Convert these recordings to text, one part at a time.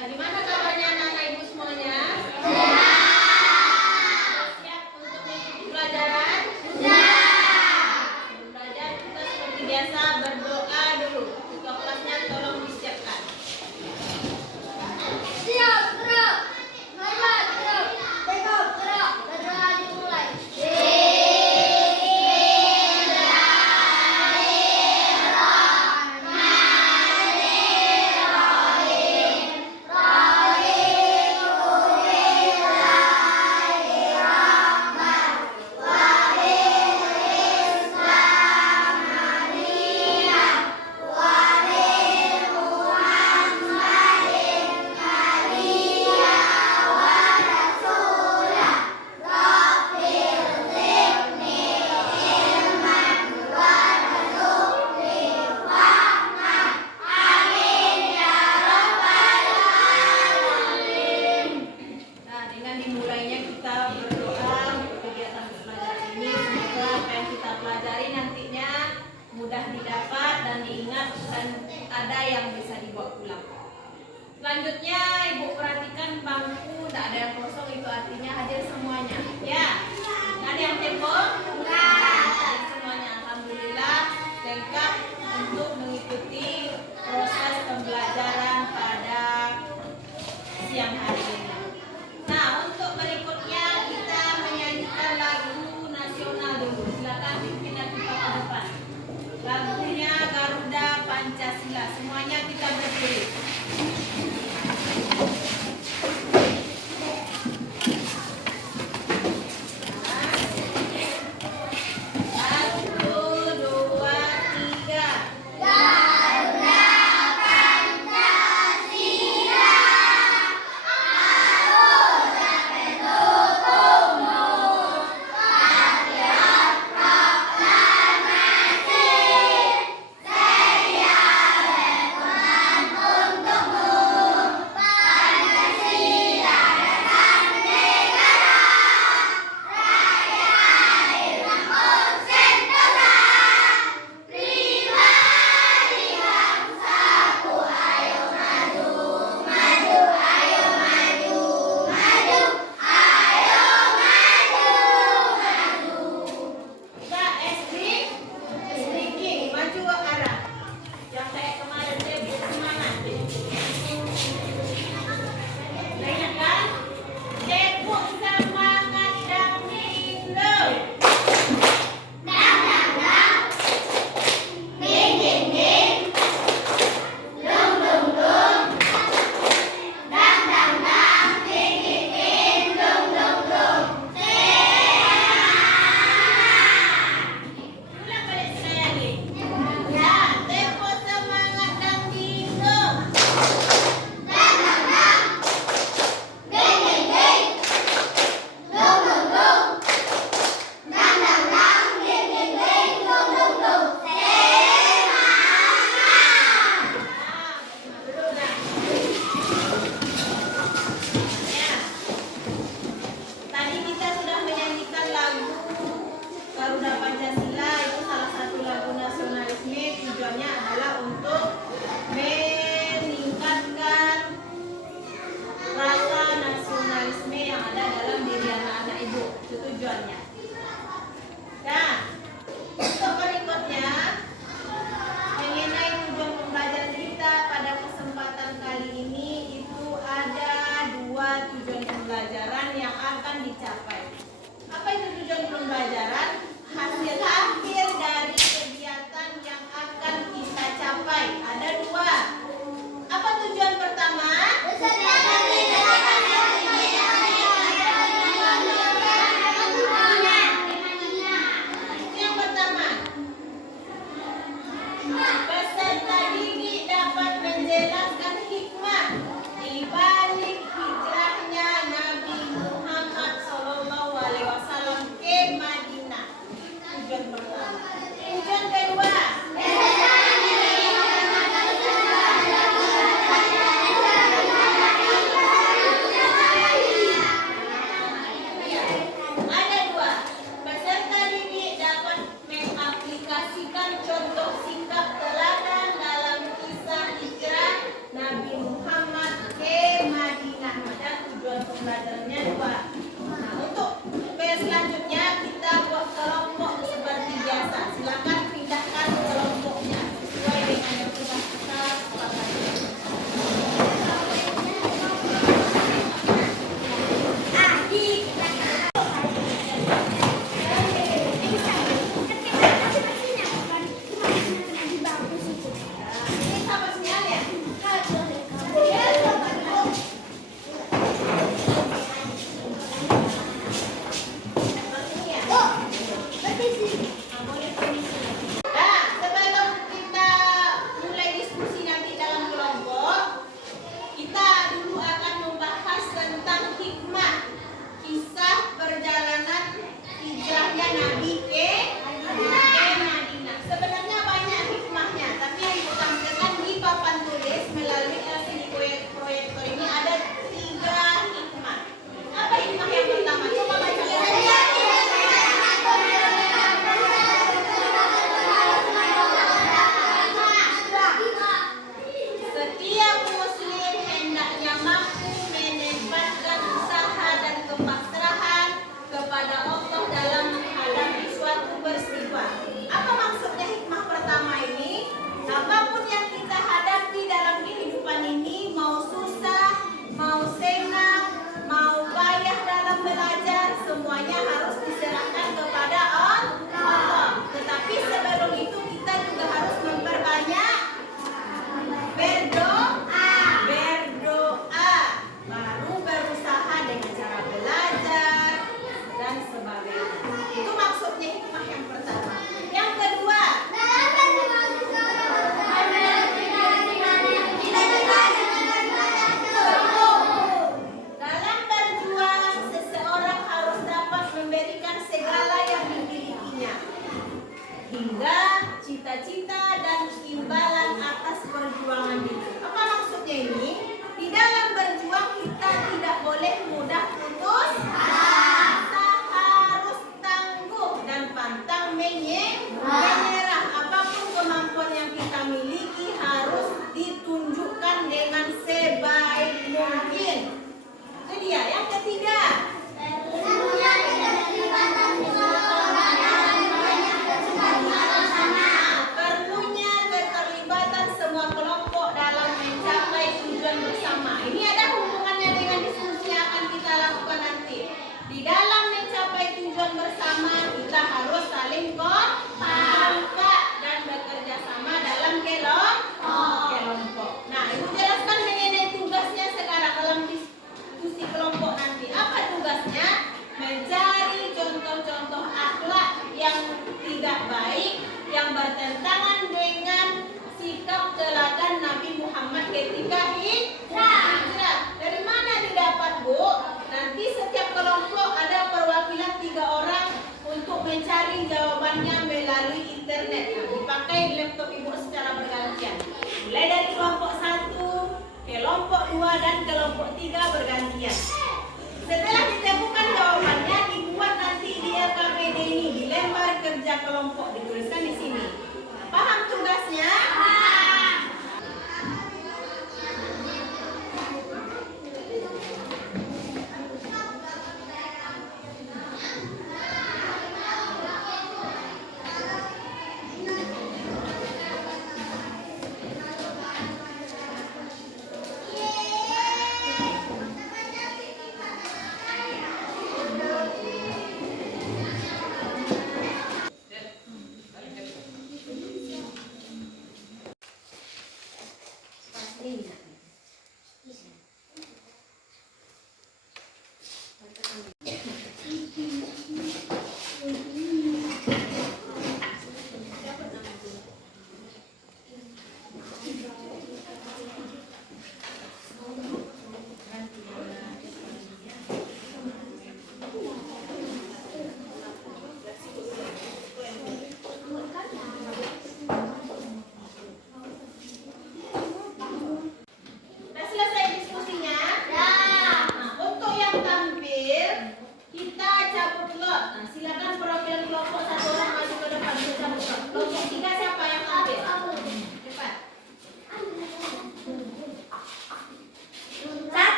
Gimana kabarnya anak-anak ibu semuanya? Siap untuk mengikuti pelajaran? Sebelum belajar kita seperti biasa berdoa dulu. Ketua kelasnya tolong disiapkan. Siap, gerak. Hormat, gerak. Tegap, gerak. Berdoa dimulai. Nah, dengan dimulainya kita berdoa untuk kegiatan pelajaran ini, semoga apa yang kita pelajari nantinya mudah didapat dan diingat dan ada yang bisa dibawa pulang. Selanjutnya ibu perhatikan bangku, tidak ada yang kosong, itu artinya hadir semuanya. Ya, nggak ada yang tempo? Hadir semuanya, alhamdulillah lengkap untuk mengikuti proses pembelajaran pada siang hari ini. Nah, untuk berikutnya kita menyanyikan lagu nasional dulu. Silakan pimpinan kita ke depan. Lagunya Garuda Pancasila. Semuanya kita berdiri. Satu, dua, tiga. Garuda Pancasila. 2 dan kelompok 3 bergantian. Setelah ditemukan jawabannya, dibuat nanti di LKPD ini, di lembar kerja kelompok, dituliskan di sini. Paham tugasnya?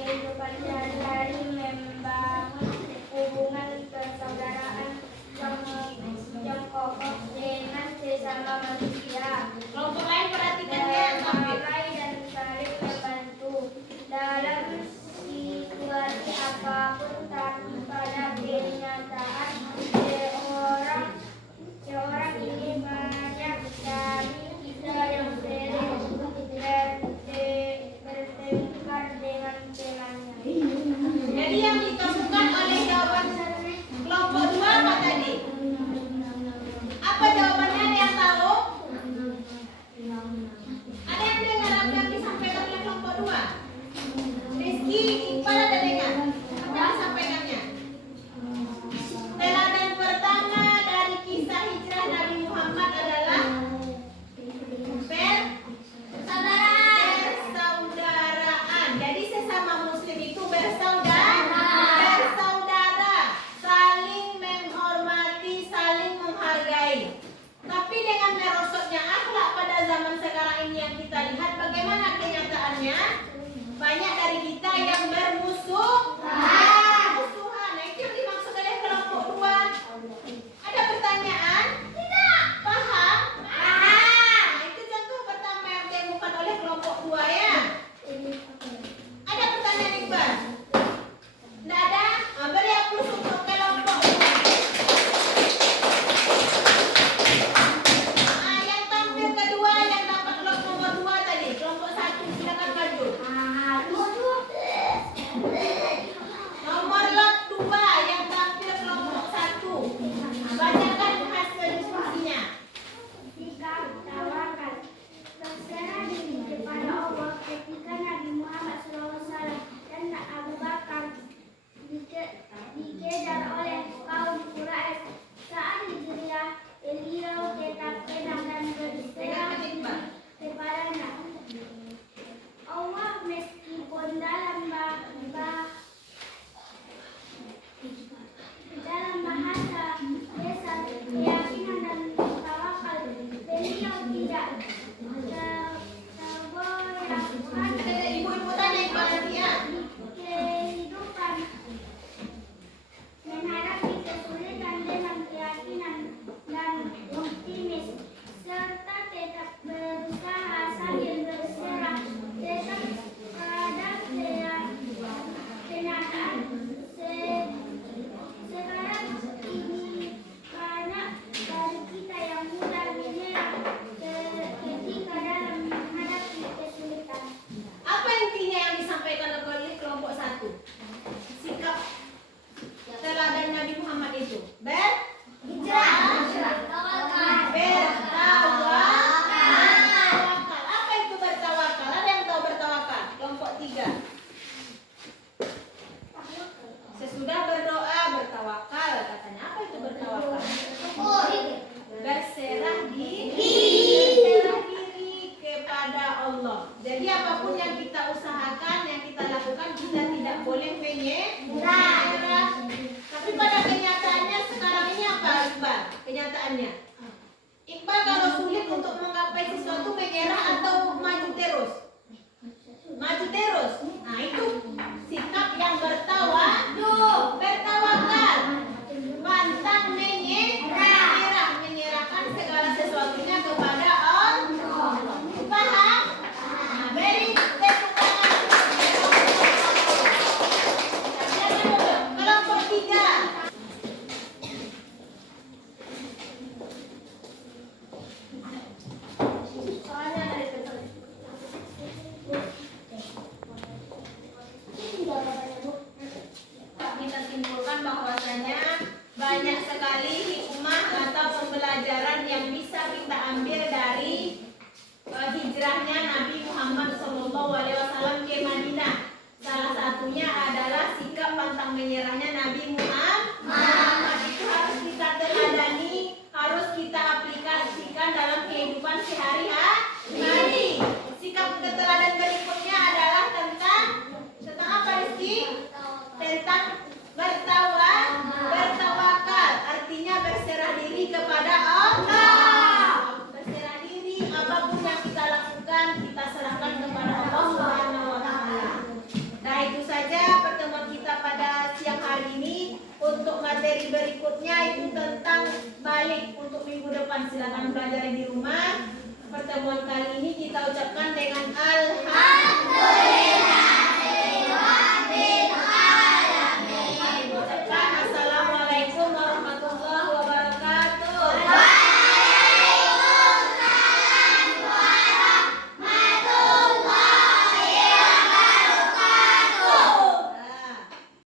Kehidupan sehari-hari membangun hubungan persaudaraan yang kokoh dengan sesama manusia. Kelompok lain perhatikan ya. Memakai dan saling membantu dalam situasi apapun, tapi pada kenyataan seorang ini banyak dari kita yang sering bertengkar dengan temannya. Jadi yang ditemukan oleh jawaban kelompok 2 apa tadi? Apa jawabannya, ada yang tahu? Ada yang dengar apa yang disampaikan oleh kelompok 2? Rizky, Iqbal ada dengar? Apa yang disampaikannya? Teladan pertama dari kisah hijrah Nabi Muhammad adalah persaudaraan. Jadi sesama muslim itu bersaudara, saling menghormati, saling menghargai. Tapi dengan merosotnya akhlak pada zaman sekarang ini yang kita lihat, bagaimana kenyataannya? Banyak dari kita yang bermusuhan. Nah, itu yang dimaksud oleh kelompok 2. Ada pertanyaan? Tidak. Paham? Nah, itu contoh pertama yang ditemukan oleh kelompok 2 ya. Ada pertanyaan Iqbal? Tidak ada? Beri aplaus untuk kelompok 2. Yang tampil kedua yang dapat nomor 2 tadi, kelompok 1, silakan maju. kenyataannya? Iqbal kalau sulit untuk menggapai sesuatu menyerah atau maju terus? Maju terus. Nah itu sikap yang bertawakal, pantang menyerah, menyerahkan segala sesuatunya kepada Allah. Paham? Nah, beri tepuk tangan. Kelompok 3. Soalnya dari kita simpulkan bahwasanya banyak sekali hikmah atau pembelajaran yang bisa kita ambil dari hijrahnya Nabi Muhammad SAW ke Madinah. Salah satunya adalah sikap pantang menyerahnya Nabi Muhammad. Itu harus kita teladani, harus kita aplikasikan dalam kehidupan sehari-hari. Sikap keteladan berikutnya adalah tentang apa, Rizky? Tentang bertawakal, artinya berserah diri kepada Allah. Berserah diri, apapun yang kita lakukan kita serahkan kepada Allah Subhanahu wa taala. Nah, itu saja pertemuan kita pada siang hari ini. Untuk materi berikutnya itu tentang balik untuk minggu depan, silakan belajar di rumah. Pertemuan kali ini kita ucapkan